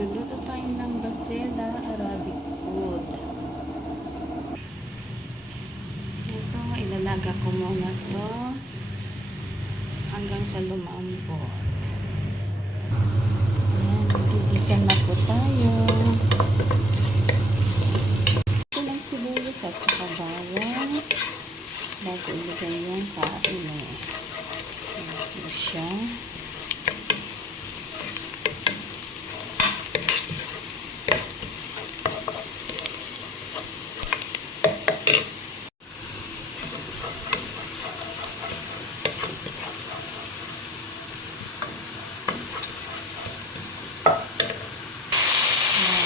Magluluto tayo ng Basela Arabic food. Ito, ilalaga ko muna to hanggang sa lumambot. Ayan, mag-igisa na po tayo. Ito lang sibuyas at saka bawang bago ilagay yung kain. Ito siya.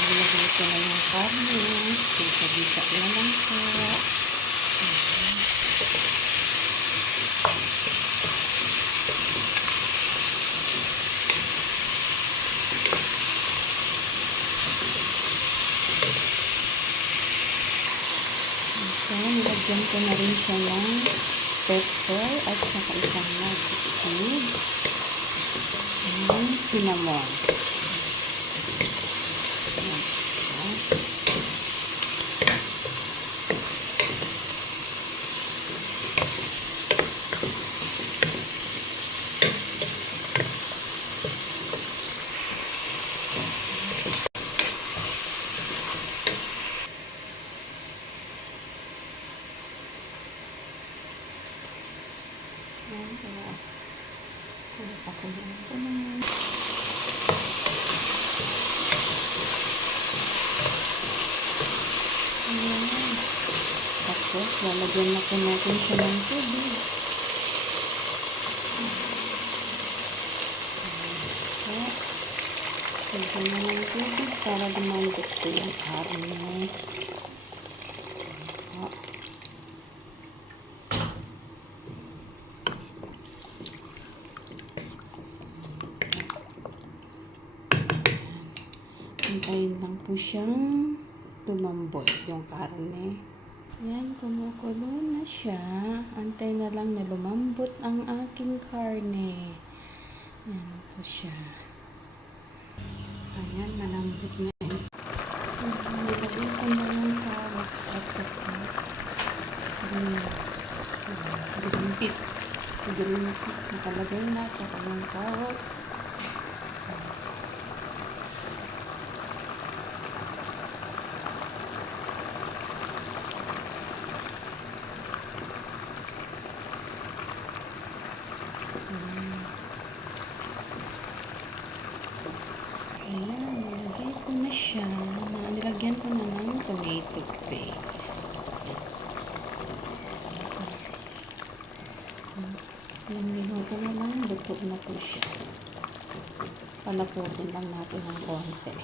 Ilagay ko na yung karne. Bisa-bisa na lang po. So, nilagyan ko na rin siya ng pepper at saka isang magic cubes. And cinnamon. Ayan, kaya pakuloyin ko naman. Ayan. Tapos, lalagyan na po natin siya ng tubig. Lagyan na ng tubig para lumambot po yung karne. Hintayin lang po siyang lumambot yung karne. Yan, kumukulo na siya. Antay na lang na lumambot ang aking karne. Yan po siya. Ayan, malambot na yun. Nilagay ko na yung carrots at saka green peas. Green peas nakalagay na saka yung carrots. Ayan, nilagay ko na siya. Nilagyan ko na ng tomato paste. Yung minuto na lang, luto na po siya. Palaputin lang natin ng konti.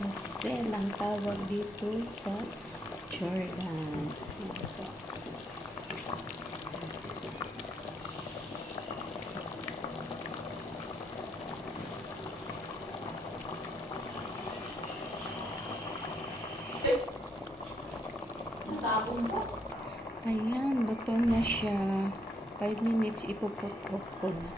Basel ang tawag dito sa Jordan. Ayan, luto na siya. 5 minutes ipupukpok ko na.